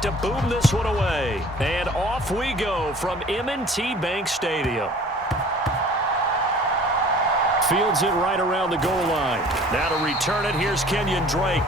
back to boom this one away. And off we go from M&T Bank Stadium. Fields it right around the goal line. Now to return it, here's Kenyon Drake.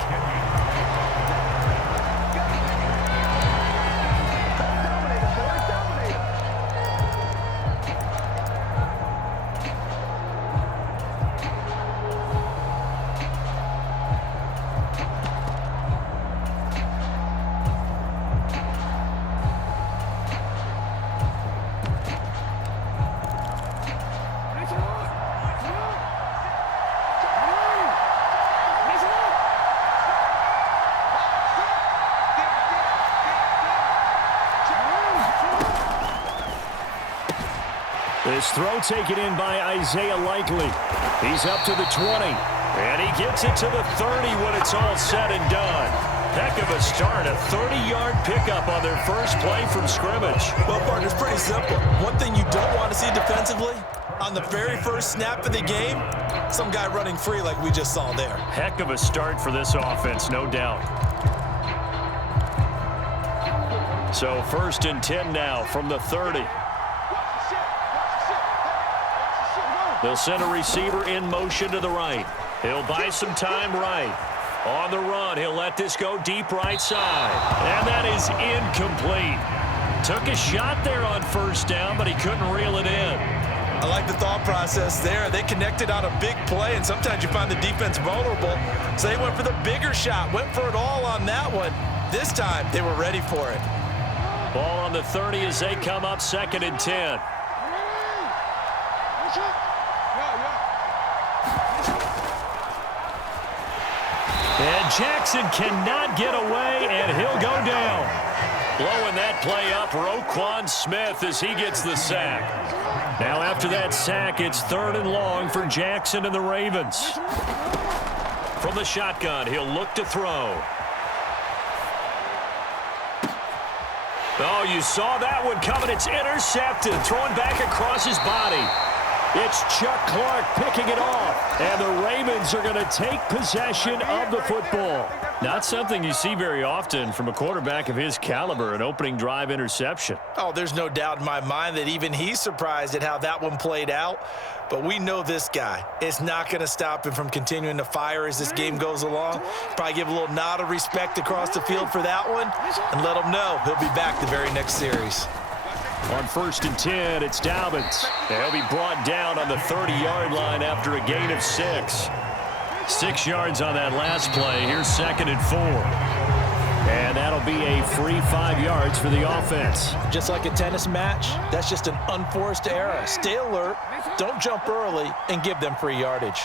This throw taken in by Isaiah Likely. He's up to the 20. And he gets it to the 30 when it's all said and done. Heck of a start. A 30-yard pickup on their first play from scrimmage. Well, partner, it's pretty simple. One thing you don't want to see defensively, on the very first snap of the game, some guy running free like we just saw there. Heck of a start for this offense, no doubt. So 1st and 10 now from the 30. They'll send a receiver in motion to the right. He'll buy some time right. On the run, he'll let this go deep right side. And that is incomplete. Took a shot there on 1st down, but he couldn't reel it in. I like the thought process there. They connected on a big play, and sometimes you find the defense vulnerable. So they went for the bigger shot, went for it all on that one. This time, they were ready for it. Ball on the 30 as they come up 2nd and 10. And Jackson cannot get away, and he'll go down. Blowing that play up, Roquan Smith as he gets the sack. Now after that sack, it's 3rd and long for Jackson and the Ravens. From the shotgun, he'll look to throw. Oh, you saw that one coming. It's intercepted, throwing back across his body. It's Chuck Clark picking it off, and the Ravens are going to take possession of the football. Not something you see very often from a quarterback of his caliber, an opening drive interception. Oh, there's no doubt in my mind that even he's surprised at how that one played out. But we know this guy is not going to stop him from continuing to fire as this game goes along. Probably give a little nod of respect across the field for that one and let him know he'll be back the very next series. On 1st and 10, it's Dobbins. He'll be brought down on the 30-yard line after a gain of 6. 6 yards on that last play. Here's 2nd and 4. And that'll be a free 5 yards for the offense. Just like a tennis match, that's just an unforced error. Stay alert, don't jump early, and give them free yardage.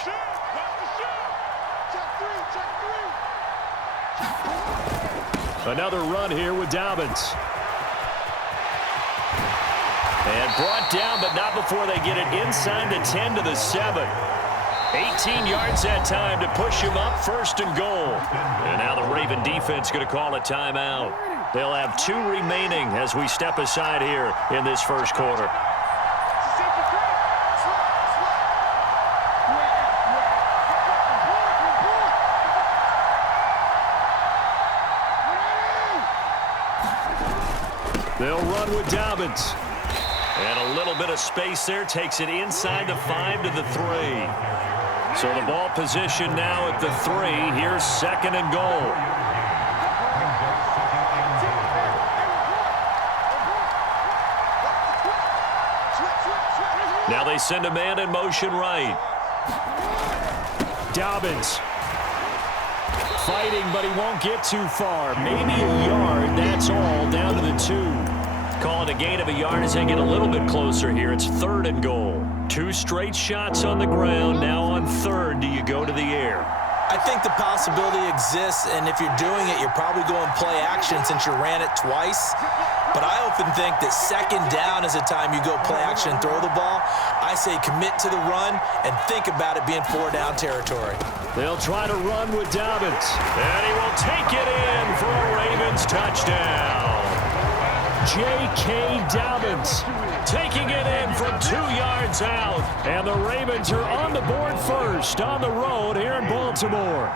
Another run here with Dobbins. And brought down, but not before they get it inside the 10 to the 7. 18 yards that time to push him up 1st and goal. And now the Raven defense going to call a timeout. They'll have 2 remaining as we step aside here in this 1st quarter. They'll run with Dobbins. And a little bit of space there, takes it inside the 5 to the 3. So the ball position now at the 3. Here's 2nd and goal. Now they send a man in motion right. Dobbins fighting, but he won't get too far. Maybe a yard, that's all, down to the 2. Calling a gain of a yard as they get a little bit closer here. It's 3rd and goal. 2 straight shots on the ground. Now on 3rd, do you go to the air? I think the possibility exists, and if you're doing it, you're probably going play action since you ran it twice. But I often think that 2nd down is the time you go play action and throw the ball. I say commit to the run and think about it being 4-down territory. They'll try to run with Dobbins. And he will take it in for a Ravens touchdown. J.K. Dobbins taking it in from 2 yards out. And the Ravens are on the board first on the road here in Baltimore.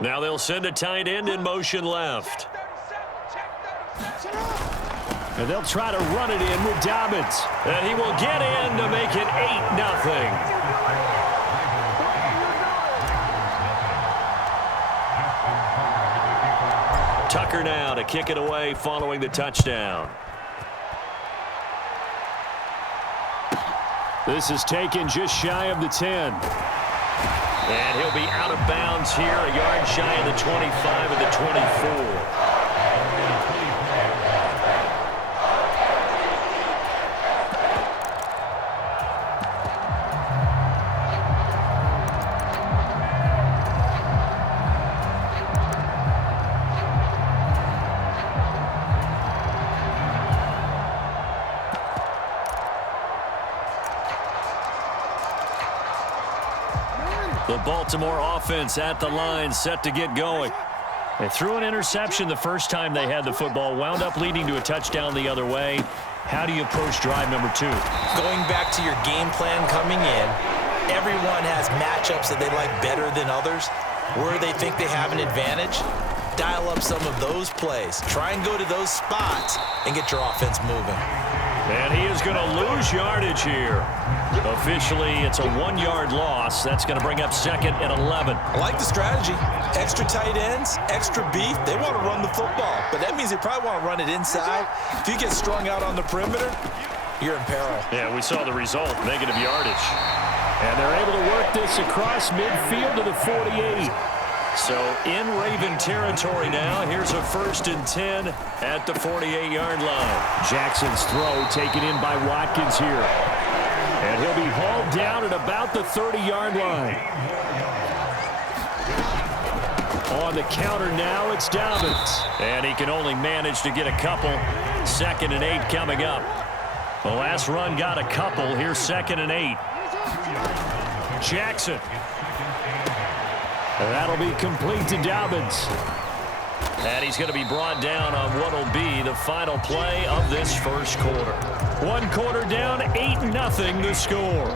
Now they'll send a tight end in motion left. And they'll try to run it in with Dobbins. And he will get in to make it 8-0. Tucker now to kick it away following the touchdown. This is taken just shy of the 10. And he'll be out of bounds here, a yard shy of the 25 of the 24. The Baltimore offense at the line, set to get going. They threw an interception the first time they had the football, wound up leading to a touchdown the other way. How do you approach drive number 2? Going back to your game plan coming in, everyone has matchups that they like better than others. Where they think they have an advantage, dial up some of those plays. Try and go to those spots and get your offense moving. And he is going to lose yardage here. Officially, it's a 1-yard loss. That's going to bring up second and 11. I like the strategy. Extra tight ends, extra beef. They want to run the football, but that means they probably want to run it inside. If you get strung out on the perimeter, you're in peril. Yeah, we saw the result, negative yardage. And they're able to work this across midfield to the 48. So in Raven territory now. Here's a 1st and 10 at the 48-yard line. Jackson's throw taken in by Watkins here. And he'll be hauled down at about the 30-yard line. On the counter now, it's Dobbins. And he can only manage to get a couple. 2nd and 8 coming up. The last run got a couple. Here's 2nd and 8. Jackson. And that'll be complete to Dobbins. And he's going to be brought down on what will be the final play of this first quarter. 1 quarter down, 8-0 the score.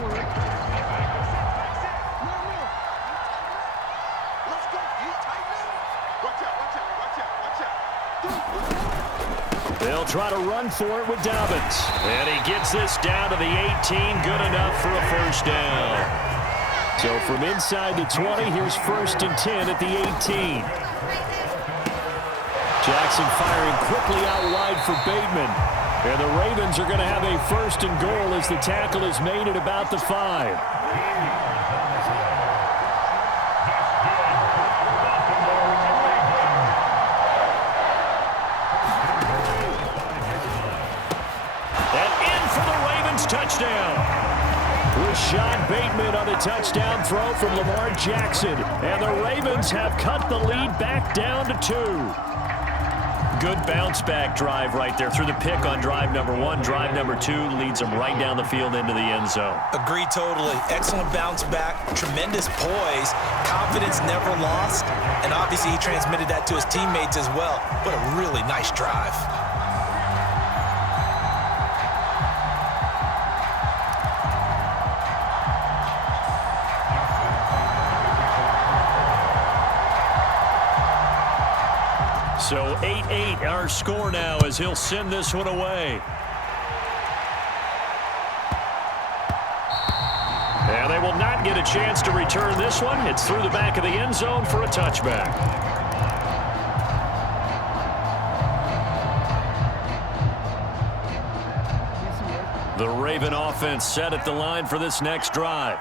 They'll try to run for it with Dobbins. And he gets this down to the 18. Good enough for a first down. So from inside the 20, here's 1st and 10 at the 18. Jackson firing quickly out wide for Bateman. And the Ravens are going to have a 1st and goal as the tackle is made at about the 5. Touchdown. Rashad Bateman on a touchdown throw from Lamar Jackson. And the Ravens have cut the lead back down to 2. Good bounce-back drive right there. Through the pick on drive number 1. Drive number 2 leads them right down the field into the end zone. Agree totally. Excellent bounce-back. Tremendous poise. Confidence never lost. And obviously he transmitted that to his teammates as well. What a really nice drive. So 8-8 our score now as he'll send this one away. And they will not get a chance to return this one. It's through the back of the end zone for a touchback. The Raven offense set at the line for this next drive.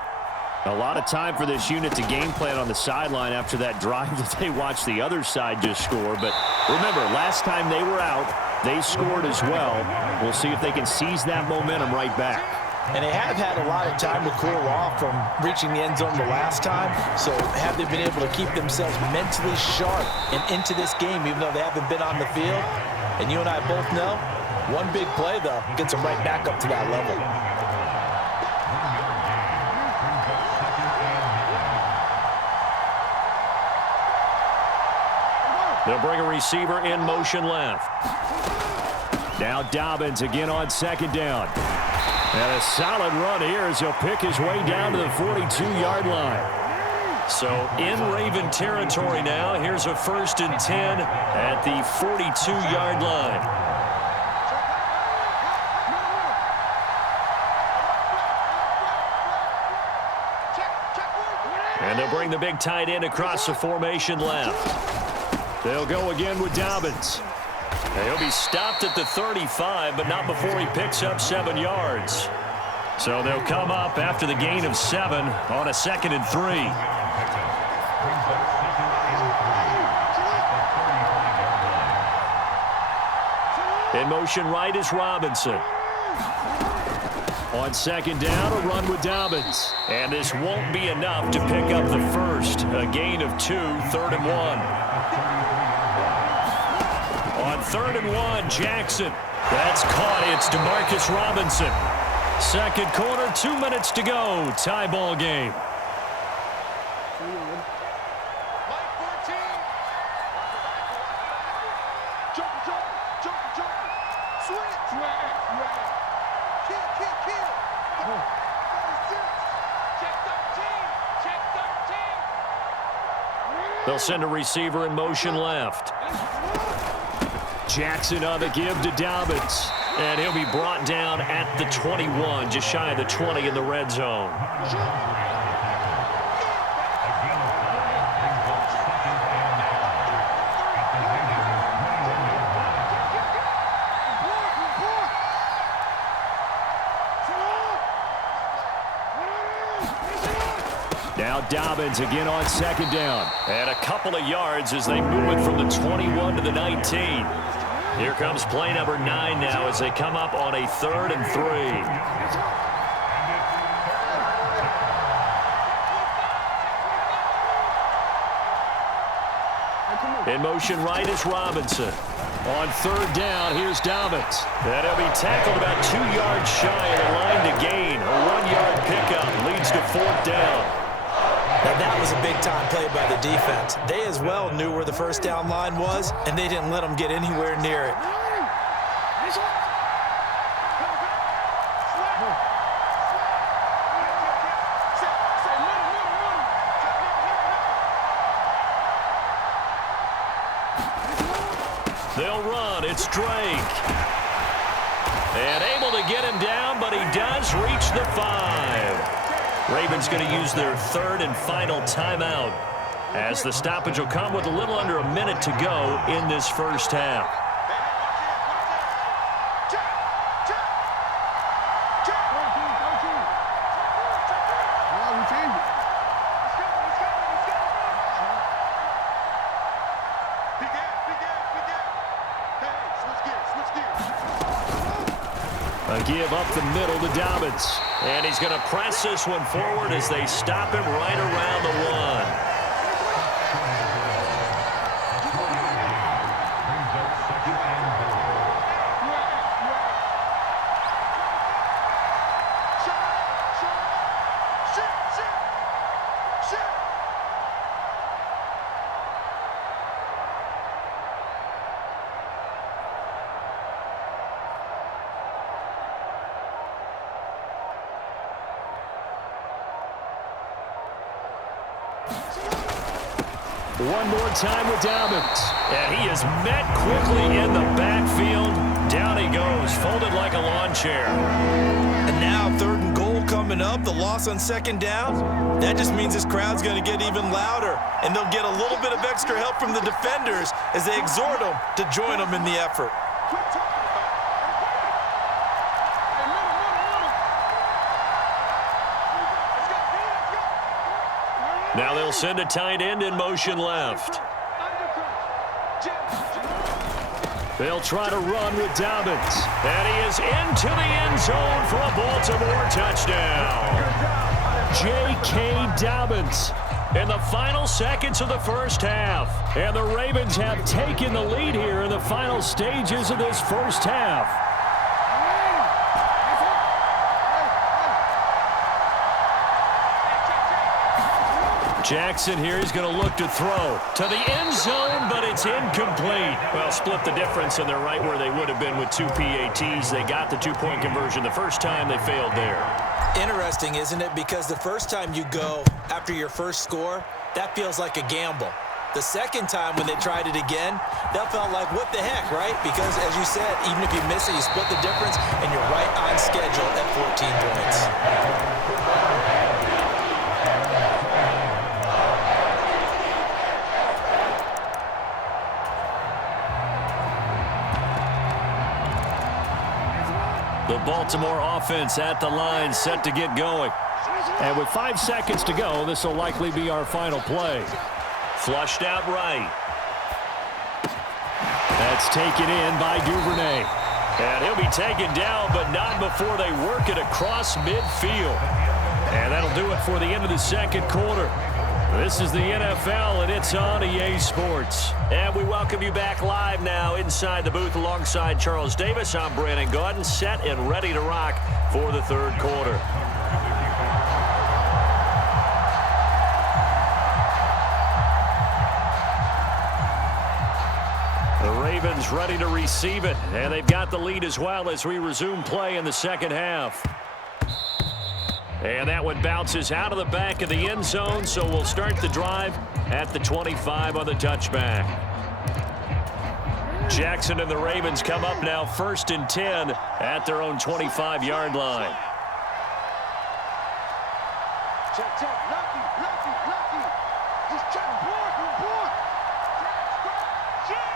A lot of time for this unit to game plan on the sideline after that drive that they watched the other side just score. But remember, last time they were out, they scored as well. We'll see if they can seize that momentum right back. And they have had a lot of time to cool off from reaching the end zone the last time. So have they been able to keep themselves mentally sharp and into this game, even though they haven't been on the field? And you and I both know, one big play, though, gets them right back up to that level. They'll bring a receiver in motion left. Now Dobbins again on 2nd down. And a solid run here as he'll pick his way down to the 42-yard line. So in Raven territory now. Here's a 1st and 10 at the 42-yard line. And they'll bring the big tight end across the formation left. They'll go again with Dobbins. And he'll be stopped at the 35, but not before he picks up 7 yards. So they'll come up after the gain of 7 on a 2nd and 3. In motion right is Robinson. On 2nd down, a run with Dobbins. And this won't be enough to pick up the first. A gain of 2, 3rd and 1. On 3rd and 1, Jackson. That's caught. It's Demarcus Robinson. 2nd quarter, 2 minutes to go. Tie ball game. They'll send a receiver in motion left. Jackson on the give to Dobbins. And he'll be brought down at the 21, just shy of the 20 in the red zone. Now Dobbins again on 2nd down. And a couple of yards as they move it from the 21 to the 19. Here comes play number 9 now as they come up on a 3rd and 3. In motion right is Robinson. On 3rd down, here's Dobbins. And he'll be tackled about 2 yards shy of the line to gain. A 1-yard pickup leads to 4th down. Now that was a big-time play by the defense. They as well knew where the first down line was, and they didn't let them get anywhere near it. They'll run. It's Drake. And able to get him down, but he does reach the 5. Ravens going to use their 3rd and final timeout as the stoppage will come with a little under a minute to go in this first half. A give up the middle to Dobbins. And he's going to press this one forward as they stop him right around the 1. One more time with Dobbins. And he is met quickly in the backfield. Down he goes, folded like a lawn chair. And now 3rd and goal coming up. The loss on 2nd down. That just means this crowd's going to get even louder. And they'll get a little bit of extra help from the defenders as they exhort them to join them in the effort. Now they'll send a tight end in motion left. They'll try to run with Dobbins. And he is into the end zone for a Baltimore touchdown. J.K. Dobbins in the final seconds of the first half. And the Ravens have taken the lead here in the final stages of this first half. Jackson here is going to look to throw to the end zone, but it's incomplete. Well, split the difference, and they're right where they would have been with 2 PATs. They got the 2-point conversion the first time. They failed there. Interesting, isn't it? Because the first time you go after your first score, that feels like a gamble. The second time when they tried it again, that felt like, what the heck, right? Because, as you said, even if you miss it, you split the difference, and you're right on schedule at 14 points. The Baltimore offense at the line, set to get going. And with 5 seconds to go, this will likely be our final play. Flushed out right. That's taken in by Duvernay. And he'll be taken down, but not before they work it across midfield. And that'll do it for the end of the second quarter. This is the NFL, and it's on EA Sports. And we welcome you back live now inside the booth alongside Charles Davis. I'm Brandon Gaudin, set and ready to rock for the third quarter. The Ravens ready to receive it, and they've got the lead as well as we resume play in the second half. And that one bounces out of the back of the end zone, so we'll start the drive at the 25 on the touchback. Jackson and the Ravens come up now 1st and 10 at their own 25-yard line. Check, check, lucky. Just check, board. Check.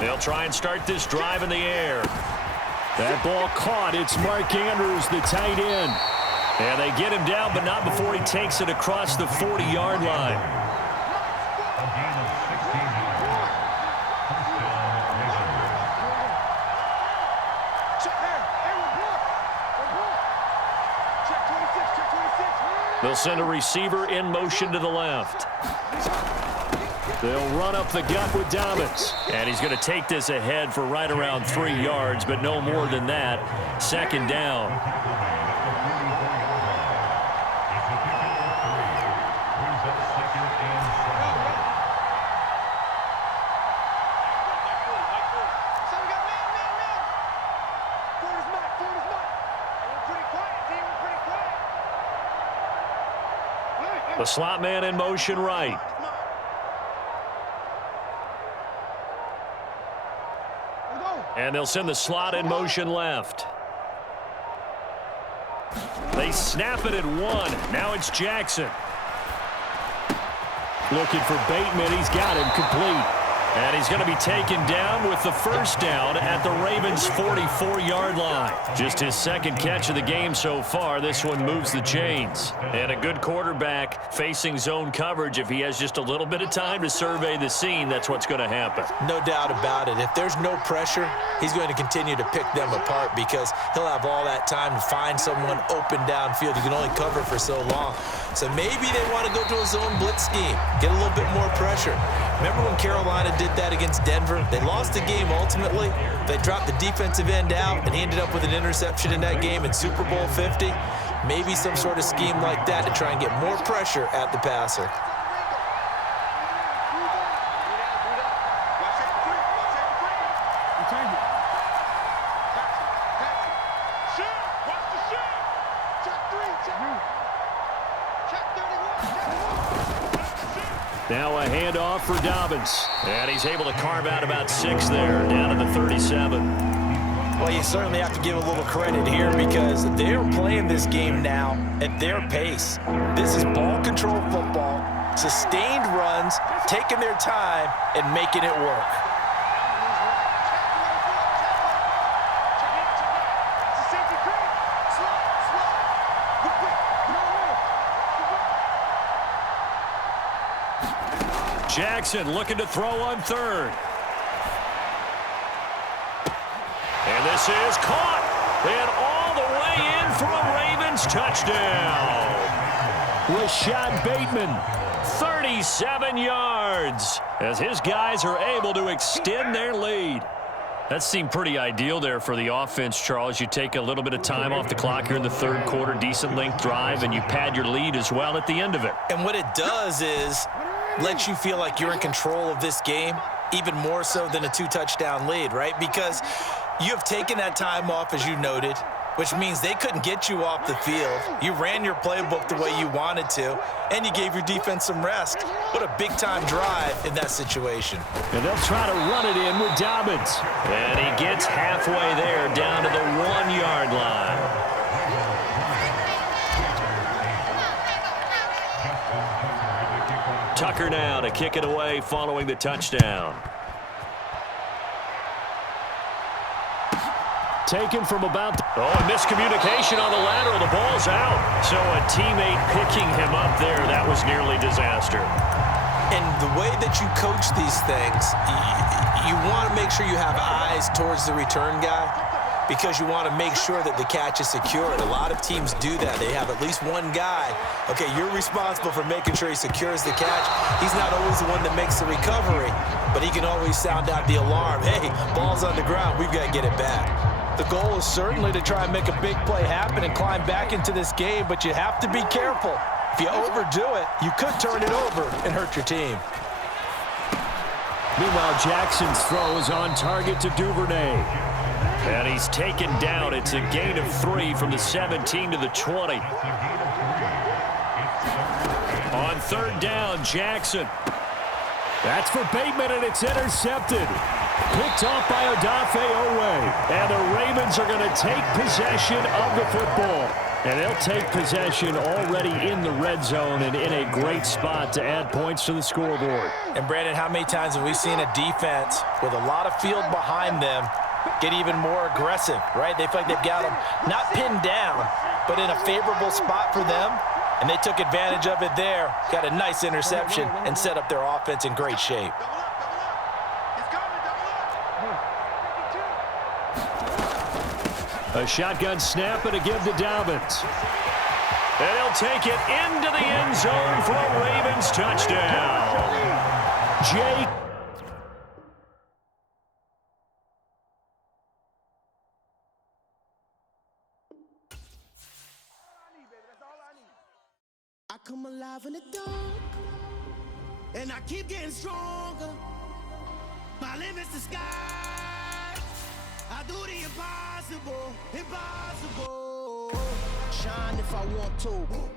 They'll try and start this drive in the air. That ball caught. It's Mark Andrews, the tight end. And they get him down, but not before he takes it across the 40-yard line. They'll send a receiver in motion to the left. They'll run up the gut with Dobbins. And he's going to take this ahead for right around 3 yards, but no more than that. Second down. The slot man in motion right. And they'll send the slot in motion left. They snap it at 1. Now it's Jackson. Looking for Bateman. He's got him complete. And he's going to be taken down with the first down at the Ravens' 44-yard line. Just his second catch of the game so far. This one moves the chains. And a good quarterback facing zone coverage. If he has just a little bit of time to survey the scene, that's what's going to happen. No doubt about it. If there's no pressure, he's going to continue to pick them apart because he'll have all that time to find someone open downfield. You can only cover for so long. So maybe they want to go to a zone blitz scheme, get a little bit more pressure. Remember when Carolina did that against Denver? They lost the game ultimately. They dropped the defensive end out, and he ended up with an interception in that game in Super Bowl 50. Maybe some sort of scheme like that to try and get more pressure at the passer. Now a handoff for Dobbins. And he's able to carve out about 6 there, down to the 37. Well, you certainly have to give a little credit here because they're playing this game now at their pace. This is ball control football, sustained runs, taking their time, and making it work. Jackson looking to throw on 3rd. And this is caught. And all the way in for a Ravens touchdown. Rashad Bateman. 37 yards as his guys are able to extend their lead. That seemed pretty ideal there for the offense, Charles. You take a little bit of time off the clock here in the third quarter, decent length drive, and you pad your lead as well at the end of it. And what it does is lets you feel like you're in control of this game, even more so than a 2-touchdown lead, right? Because You have taken that time off, as you noted, which means they couldn't get you off the field. You ran your playbook the way you wanted to, and you gave your defense some rest. What a big-time drive in that situation. And they'll try to run it in with Dobbins. And he gets halfway there, down to the 1-yard line. Tucker now to kick it away following the touchdown. Taken from about... Oh, a miscommunication on the lateral. The ball's out. So a teammate picking him up there. That was nearly disaster. And the way that you coach these things, you want to make sure you have eyes towards the return guy because you want to make sure that the catch is secured. A lot of teams do that. They have at least one guy. Okay, you're responsible for making sure he secures the catch. He's not always the one that makes the recovery, but he can always sound out the alarm. Hey, ball's on the ground. We've got to get it back. The goal is certainly to try and make a big play happen and climb back into this game, but you have to be careful. If you overdo it, you could turn it over and hurt your team. Meanwhile, Jackson's throw is on target to Duvernay. And he's taken down. It's a gain of 3 from the 17 to the 20. On third down, Jackson. That's for Bateman, and it's intercepted. Picked off by Odafe Owe. And the Ravens are going to take possession of the football. And they'll take possession already in the red zone and in a great spot to add points to the scoreboard. And, Brandon, how many times have we seen a defense with a lot of field behind them get even more aggressive, right? They feel like they've got them not pinned down, but in a favorable spot for them. And they took advantage of it there, got a nice interception, and set up their offense in great shape. A shotgun snap and a give to Dobbins. And he'll take it into the end zone for a Ravens touchdown. Jake. I come alive in the dark, and I keep getting stronger. My limit's the sky. I do the impossible, impossible. Shine if I want to.